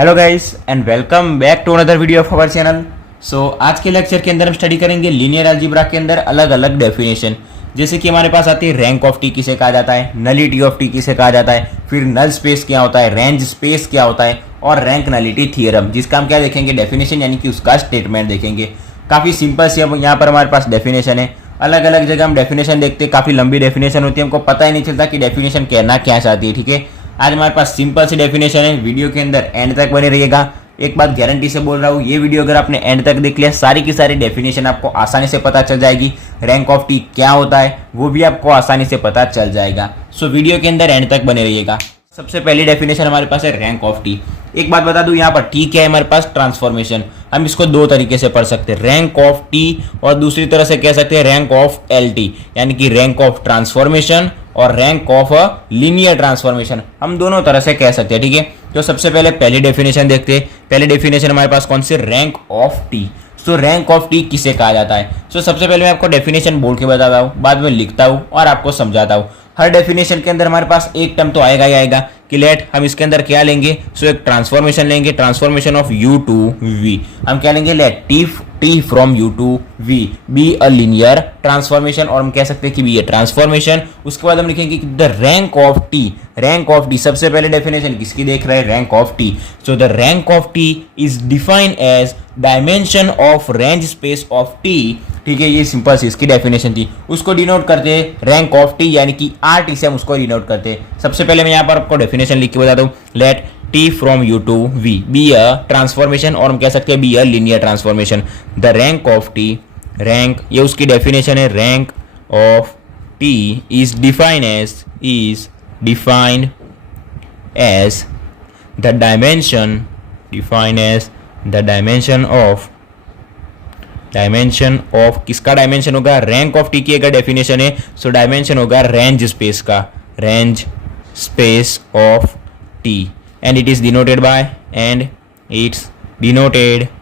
Hello guys and welcome back to another video of our channel. So आज के lecture के अंदर हम स्टडी करेंगे लीनियर अलजेब्रा के अंदर अलग अलग डेफिनेशन। जैसे कि हमारे पास आती है रैंक ऑफ टी किसे कहा जाता है, नलिटी ऑफ टी किसे कहा जाता है, फिर नल स्पेस क्या होता है, रेंज स्पेस क्या होता है और रैंक नलिटी थियरम, जिसका हम क्या देखेंगे डेफिनेशन यानी कि उसका स्टेटमेंट देखेंगे। काफ़ी सिंपल सी अब यहाँ पर हमारे पास डेफिनेशन है। अलग अलग जगह हम डेफिनेशन देखते हैं, काफ़ी लंबी डेफिनेशन होती है, हमको पता ही नहीं चलता कि डेफिनेशन कहना क्या चाहती है। ठीक है, आज हमारे पास सिंपल सी डेफिनेशन है। वीडियो के अंदर एंड तक बने रहिएगा। एक बात गारंटी से बोल रहा हूँ, ये वीडियो अगर आपने एंड तक देख लिया, सारी की सारी डेफिनेशन आपको आसानी से पता चल जाएगी। रैंक ऑफ टी क्या होता है वो भी आपको आसानी से पता चल जाएगा। सो वीडियो के अंदर एंड तक बने रहिएगा। सबसे पहली डेफिनेशन हमारे पास है रैंक ऑफ टी। एक बात बता दूं, यहाँ पर टी क्या है हमारे पास, ट्रांसफॉर्मेशन। हम इसको दो तरीके से पढ़ सकते हैं, रैंक ऑफ टी और दूसरी तरह से कह सकते हैं रैंक ऑफ एल टी, यानी कि रैंक ऑफ ट्रांसफॉर्मेशन और रैंक ऑफ लीनियर ट्रांसफॉर्मेशन। हम दोनों तरह से कह सकते हैं। ठीक है, तो सबसे पहले पहली डेफिनेशन देखते हैं। पहली डेफिनेशन हमारे पास कौन सी, rank of T. So rank of T किसे कहा जाता है। सो सबसे पहले मैं आपको डेफिनेशन बोल के बताता हूँ, बाद में लिखता हूँ और आपको समझाता हूँ। हर डेफिनेशन के अंदर हमारे पास एक टर्म तो आएगा ही आएगा कि लेट हम इसके अंदर क्या लेंगे। सो एक ट्रांसफॉर्मेशन लेंगे, transformation of U to V. हम क्या लेंगे, let T from U to V be a linear transformation, और हम कह सकते हैं कि बी ए ट्रांसफॉर्मेशन। उसके बाद हम लिखेंगे कि the rank of T. Rank of T सबसे पहले डेफिनेशन किसकी देख रहे हैं, rank of T. So the rank of T is defined as dimension of range space of T. ठीक है, ये सिंपल सी इसकी डेफिनेशन थी। उसको डिनोट करते हैं रैंक ऑफ टी यानी कि आर टी से हम उसको डिनोट करते हैं। सबसे पहले मैं यहाँ पर आपको डेफिनेशन लिख के बताता हूँ, let T from U to V be a transformation, और हम कह सकते हैं be a linear transformation. The rank of T, rank ये उसकी डेफिनेशन है, rank of T is defined as the dimension, defined as the dimension of किसका dimension होगा, रैंक ऑफ टी की अगर डेफिनेशन है सो डायमेंशन होगा रेंज स्पेस का, range space of T, and it is denoted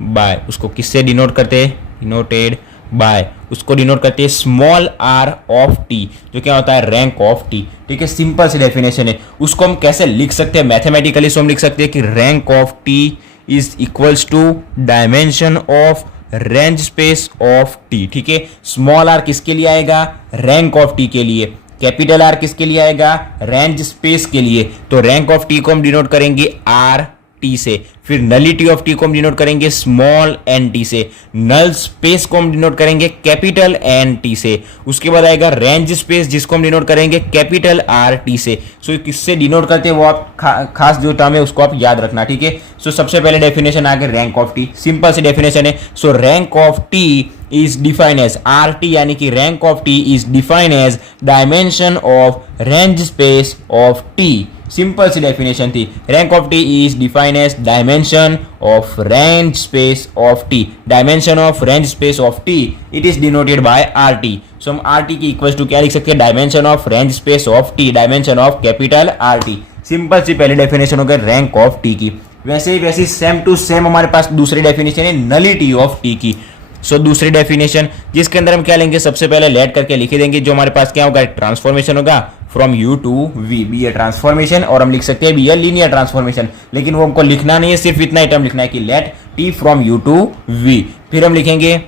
by, उसको किससे denote करते हैं, डिनोटेड बाय, उसको डिनोट करते हैं स्मॉल आर ऑफ टी, जो क्या होता है रैंक ऑफ टी। ठीक है, सिंपल सी डेफिनेशन है। उसको हम कैसे लिख सकते हैं मैथमेटिकली, सो हम लिख सकते हैं कि rank of T is equals to dimension of range space of T. ठीक है, स्मॉल आर किसके लिए आएगा, रैंक ऑफ टी के लिए, कैपिटल आर किसके लिए आएगा, रेंज स्पेस के लिए। तो रैंक ऑफ टी को हम डिनोट करेंगे आर टी से, फिर नलिटी ऑफ टी को हम डिनोट करेंगे स्मॉल एन टी से, नल स्पेस को हम डिनोट करेंगे कैपिटल एन टी से, उसके बाद आएगा रेंज स्पेस जिसको हम डिनोट करेंगे कैपिटल आर टी से। सो किससे डिनोट करते हैं वो आप खास जो टर्म है उसको आप याद रखना। ठीक है, सो सबसे पहले डेफिनेशन आ गया रैंक ऑफ टी, सिंपल सी डेफिनेशन है। So rank of T is defined as RT, यानी कि rank of T is defined as dimension of range space of T। Simple सी डेफिनेशन थी, rank of T is defined as dimension of range space of T, dimension of range space of T, it is denoted by RT। So हम RT की equal to क्या लिख सकते हैं, dimension of range space of T, dimension of capital RT। Simple सी पहली definition हो गई रैंक ऑफ टी की। वैसे ही सेम टू सेम हमारे पास दूसरी डेफिनेशन है नलिटी ऑफ टी की। सो दूसरी डेफिनेशन जिसके अंदर हम क्या लेंगे, सबसे पहले लेट करके लिख देंगे, जो हमारे पास क्या होगा, ट्रांसफॉर्मेशन होगा from U to V be a transformation, और हम लिख सकते हैं बी ए लीनियर ट्रांसफॉर्मेशन। लेकिन वो हमको लिखना नहीं है, सिर्फ इतना ही टर्म लिखना है कि let T from U to V. फिर हम लिखेंगे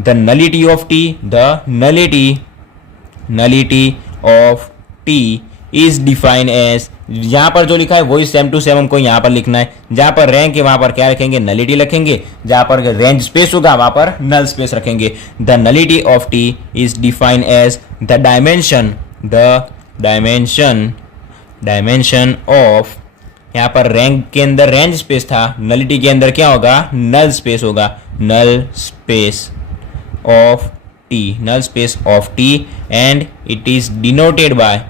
the nullity of T, the nullity of T is defined as, यहां पर जो लिखा है वही सेम टू सेम हमको यहां पर लिखना है। जहां पर रैंक है वहां पर क्या रखेंगे, नलिटी रखेंगे, जहां पर रेंज स्पेस होगा वहां पर नल स्पेस रखेंगे। The nullity of T is defined as the dimension of, यहां पर रैंक के अंदर रेंज स्पेस था, नलिटी के अंदर क्या होगा, नल स्पेस होगा, null space of T, and it is denoted by,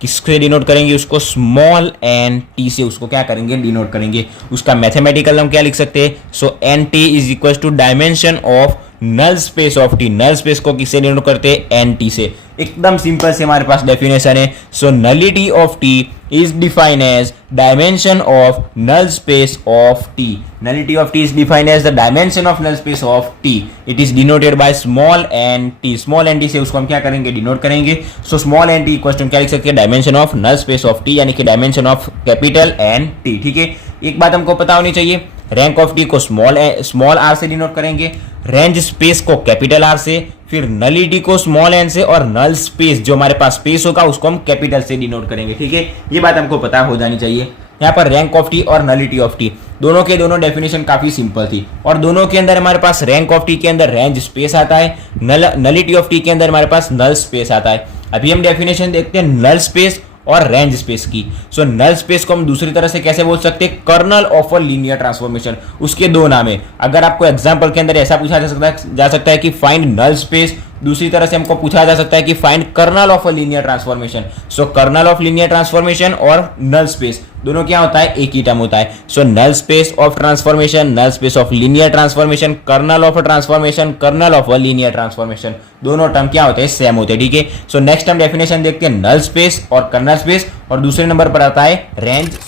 किससे डिनोट करेंगे उसको, स्मॉल एन टी से उसको क्या करेंगे, डिनोट करेंगे। उसका मैथमेटिकल हम क्या लिख सकते हैं, so N T is equal to dimension of null space of T. Null space को किससे डिनोट करते हैं? एन टी से। एकदम सिंपल से हमारे पास डेफिनेशन है। So nullity of T is defined as dimension of null space of T. Nullity of T is defined as the dimension of null space of T. It is denoted by small N T. Small N T से उसको हम क्या करेंगे? Denote करेंगे। So small N T equal to क्या लिख सकते हैं? Dimension of null space of T, यानी कि dimension of capital N T. ठीक है, एक बात हमको पता होनी चाहिए, रैंक ऑफ टी को स्मॉल आर से डिनोट करेंगे, रेंज स्पेस को कैपिटल आर से, फिर नलिटी को स्मॉल एन से, और नल स्पेस जो हमारे पास स्पेस होगा उसको हम कैपिटल से डिनोट करेंगे। ठीक है, ये बात हमको पता हो जानी चाहिए। यहाँ पर रैंक ऑफ टी और नलिटी ऑफ टी दोनों के दोनों डेफिनेशन काफी सिंपल थी, और दोनों के अंदर हमारे पास रैंक ऑफ टी के अंदर रेंज स्पेस आता है, नलिटी ऑफ टी के अंदर हमारे पास नल स्पेस आता है। अभी हम डेफिनेशन देखते हैं नल स्पेस और रेंज स्पेस की। सो नल स्पेस को हम दूसरी तरह से कैसे बोल सकते हैं? Kernel of a linear transformation. उसके दो नाम है। अगर आपको एग्जांपल के अंदर ऐसा पूछा जा सकता है कि फाइंड नल स्पेस, दूसरी तरह से हमको पूछा जा सकता है कि find kernel of a linear transformation. So kernel of linear transformation और नल स्पेस दोनों क्या होता है? एक ही टर्म होता है। So null space of transformation, null space of linear transformation, kernel of a transformation, kernel of a linear transformation, दोनों term क्या होते हैं? सेम होते हैं। ठीक है, सो नेक्स्ट हम डेफिनेशन देखते हैं नल स्पेस और कर्नल स्पेस, और दूसरे नंबर पर आता है रेंज।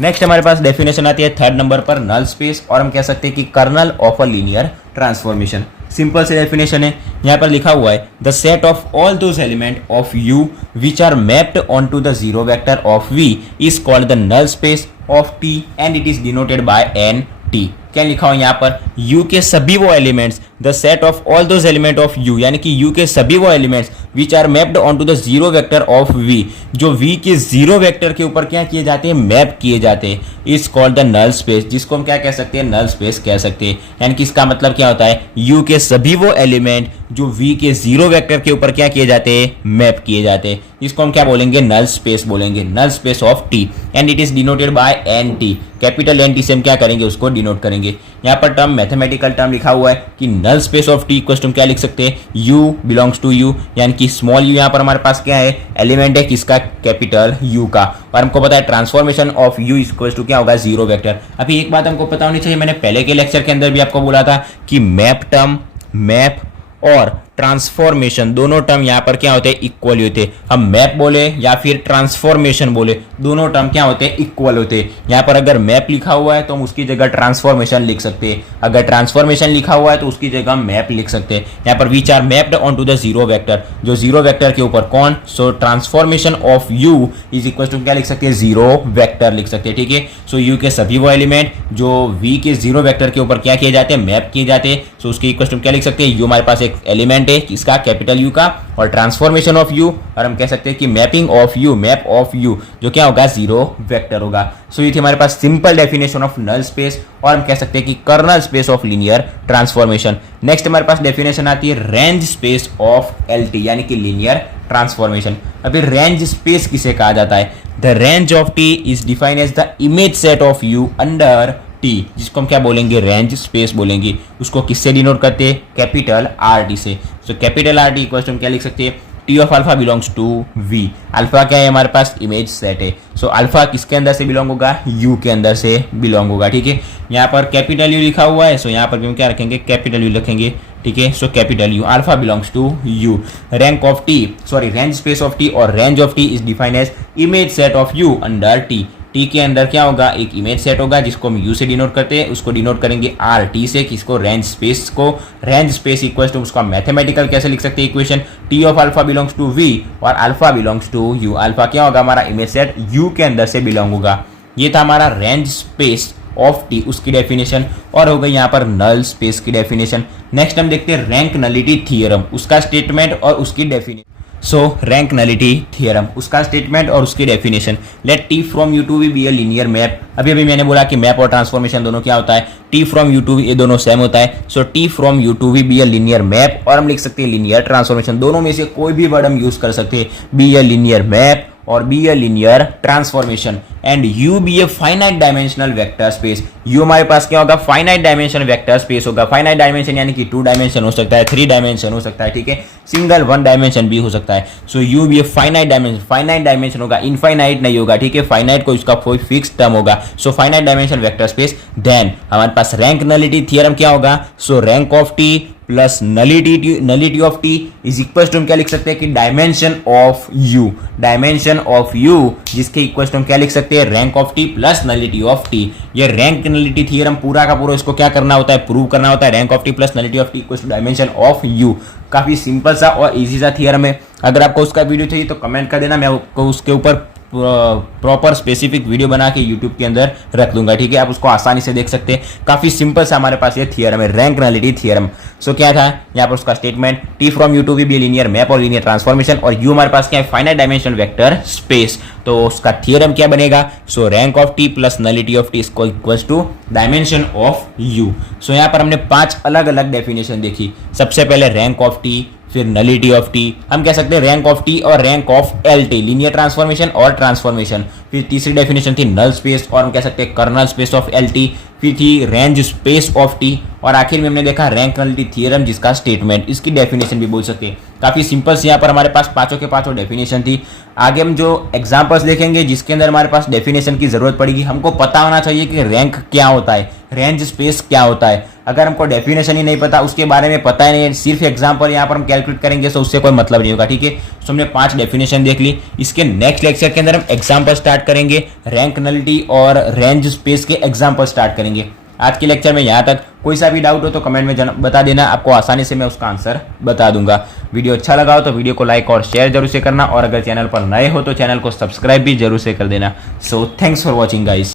नेक्स्ट हमारे पास डेफिनेशन आती है थर्ड नंबर पर नल स्पेस, और हम कह सकते हैं कि kernel of a linear transformation. Simple से डेफिनेशन है, यहाँ पर लिखा हुआ है the set of all those element of U which are mapped on to the zero vector of V is called the null space of T and it is denoted by N T. क्या लिखा हुआ यहाँ पर? u के सभी वो elements, the set of all those element of u, यानी कि u के सभी वो elements which are mapped on to the zero vector of v, जो v के जीरो वेक्टर के ऊपर क्या किए जाते हैं? मैप किए जाते हैं, is called the null space, जिसको हम क्या कह सकते हैं? नल स्पेस कह सकते हैं। यानी कि इसका मतलब क्या होता है? u के सभी वो एलिमेंट जो v के जीरो वेक्टर के ऊपर क्या किए जाते हैं? मैप किए जाते हैं, इसको हम क्या बोलेंगे? नल स्पेस बोलेंगे, null space of t, and it is denoted by N T. Capital N T से हम क्या करेंगे? उसको डिनोट करेंगे। यहाँ पर टर्म मैथमेटिकल टर्म लिखा हुआ है कि null space of T equal to क्या लिख सकते हैं? u बिलोंग्स टू u, यानी कि स्मॉल u यहाँ पर हमारे पास क्या है? एलिमेंट है किसका? कैपिटल u का। और हमको पता है transformation of u equal to क्या होगा? Zero vector. अभी एक बात हमको पता होनी चाहिए, मैंने पहले के लेक्चर के अंदर भी आपको बोला था कि मैप टर्म, मैप और ट्रांसफॉर्मेशन दोनों टर्म यहाँ पर क्या होते हैं? इक्वल होते हैं। हम मैप बोले या फिर ट्रांसफॉर्मेशन बोले, दोनों टर्म क्या होते हैं? इक्वल होते हैं। यहाँ पर अगर मैप लिखा हुआ है तो हम उसकी जगह ट्रांसफॉर्मेशन लिख सकते हैं, अगर ट्रांसफॉर्मेशन लिखा हुआ है तो उसकी जगह मैप लिख सकते हैं। यहाँ पर which are mapped on to the zero vector, जो जीरो वेक्टर के ऊपर कौन? So transformation of U is equal to क्या लिख सकते हैं? जीरो वेक्टर लिख सकते हैं। ठीक है, सो यू के सभी वो एलिमेंट जो वी के जीरो वेक्टर के ऊपर क्या किए जाते हैं? मैप किए जाते हैं। सो उसके इक्वल टू क्या लिख सकते हैं? यू हमारे पास एक एलिमेंट है किसका? कैपिटल यू का, और ट्रांसफॉर्मेशन ऑफ यू, और हम कह सकते हैं कि mapping of you, map of you जो क्या होगा? जीरो वेक्टर होगा। सो ये थी हमारे पास simple definition of null space, और हम कह सकते हैं कि kernel space of linear transformation. Next हमारे पास डेफिनेशन आती है रेंज स्पेस ऑफ एलटी, यानी कि लीनियर ट्रांसफॉर्मेशन। अभी रेंज स्पेस किसे कहा जाता है? The range of T is defined as the image set of U under T, जिसको हम क्या बोलेंगे? रेंज स्पेस बोलेंगे। उसको किससे डिनोट करते हैं? कैपिटल आर टी से। So capital R T equal to हम क्या लिख सकते हैं? T of alpha belongs to V. Alpha क्या है? हमारे पास इमेज सेट है। सो अल्फा किसके अंदर से बिलोंग होगा? यू के अंदर से बिलोंग होगा। ठीक है, यहाँ पर कैपिटल यू लिखा हुआ है, सो यहाँ पर भी हम क्या रखेंगे? कैपिटल यू रखेंगे। ठीक है, so capital U, alpha belongs to U. Rank of T, sorry range space of T और range of T is defined as image set of U under T. T के अंदर क्या होगा? एक इमेज सेट होगा जिसको हम यू से डिनोट करते हैं, उसको डिनोट करेंगे आर टी से, किसको? रेंज स्पेस को। रेंज स्पेस इक्वल टू उसका मैथमेटिकल कैसे लिख सकते हैं equation? T of alpha belongs to V और alpha belongs to U. Alpha क्या होगा? हमारा इमेज सेट यू के अंदर से बिलोंग होगा। ये था हमारा रेंज स्पेस ऑफ टी, उसकी डेफिनेशन, और हो गई यहाँ पर नल स्पेस की डेफिनेशन। नेक्स्ट हम देखते हैं रैंक नलिटी थियरम, उसका स्टेटमेंट और उसकी definition. So rank nullity theorem, उसका स्टेटमेंट और उसकी definition. Let T from U to V be a linear map. अभी मैंने बोला कि मैप और ट्रांसफॉर्मेशन दोनों क्या होता है? T from U to V, ये दोनों सेम होता है। So T from U to V be a linear map, और हम लिख सकते हैं लीनियर ट्रांसफॉर्मेशन। दोनों में से कोई भी वर्ड हम यूज कर सकते हैं, बी ए लीनियर मैप और be a linear transformation. And U be a finite dimensional vector space. U हमारे पास क्या होगा? फाइनाइट डायमेंशन वेक्टर स्पेस होगा। फाइनाइट डायमेंशन यानी कि 2 डायमेंशन हो सकता है, 3 डायमेंशन हो सकता है, ठीक है, सिंगल 1 डायमेंशन भी हो सकता है। So U be a finite dimension, finite dimension होगा, इनफाइनाइट नहीं होगा, ठीक है, फाइनाइट को इसका कोई फिक्स टर्म होगा। So finite dimension vector space. Then हमारे पास रैंक नलिटी थियरम क्या होगा? So rank of T plus nullity of T is equal to हम क्या लिख सकते हैं कि dimension of U, dimension of U जिसके इक्वल टू हम क्या लिख सकते हैं rank of T plus nullity of T. ये रैंक नलिटी थ्योरम पूरा का पूरा इसको क्या करना होता है, प्रूव करना होता है। Rank of T plus nullity of T equal to dimension of U. काफी सिंपल सा और इजी सा थ्योरम है। अगर आपको उसका वीडियो चाहिए तो कमेंट कर देना, मैं आपको उसके ऊपर प्रॉपर स्पेसिफिक वीडियो बना के यूट्यूब के अंदर रख दूंगा, ठीक है। आप उसको आसानी से देख सकते हैं। काफी सिंपल सा हमारे पास ये थ्योरम है, रैंक नलिटी थ्योरम। सो क्या था यहाँ पर उसका statement, T from U to be linear map और लीनियर ट्रांसफॉर्मेशन, और यू हमारे पास क्या है फाइनाइट डायमेंशनल वेक्टर स्पेस। तो उसका थ्योरम क्या बनेगा, so rank of T plus nullity of T इसको equals to dimension of U. So यहाँ पर हमने 5 अलग अलग डेफिनेशन देखी। सबसे पहले रैंक ऑफ टी, फिर नलिटी ऑफ टी, हम कह सकते हैं रैंक ऑफ टी और rank of L T, linear transformation और ट्रांसफॉर्मेशन। फिर तीसरी डेफिनेशन थी नल स्पेस और हम कह सकते हैं colonel space of L T. फिर थी रेंज स्पेस ऑफ टी, और आखिर में हमने देखा रैंक नलिटी थ्योरम जिसका स्टेटमेंट, इसकी डेफिनेशन भी बोल सकते हैं। काफी सिंपल से यहाँ पर हमारे पास पांचों के पांचों डेफिनेशन थी। आगे हम जो एग्जांपल्स देखेंगे जिसके अंदर हमारे पास डेफिनेशन की जरूरत पड़ेगी। हमको पता होना चाहिए कि रैंक क्या होता है, रेंज स्पेस क्या होता है। अगर हमको डेफिनेशन ही नहीं पता, उसके बारे में पता ही नहीं है, सिर्फ एग्जांपल यहाँ पर हम कैलकुलेट करेंगे तो उससे कोई मतलब नहीं होगा, ठीक है। तो हमने 5 डेफिनेशन देख ली। इसके नेक्स्ट लेक्चर के अंदर हम एग्जांपल स्टार्ट करेंगे, रैंक नलिटी और रेंज स्पेस के एग्जांपल स्टार्ट करेंगे। आज के लेक्चर में यहाँ तक। कोई सा भी डाउट हो तो कमेंट में बता देना, आपको आसानी से मैं उसका आंसर बता दूंगा। वीडियो अच्छा लगा हो तो वीडियो को लाइक और शेयर जरूर से करना, और अगर चैनल पर नए हो तो चैनल को सब्सक्राइब भी जरूर से कर देना। So thanks for watching guys.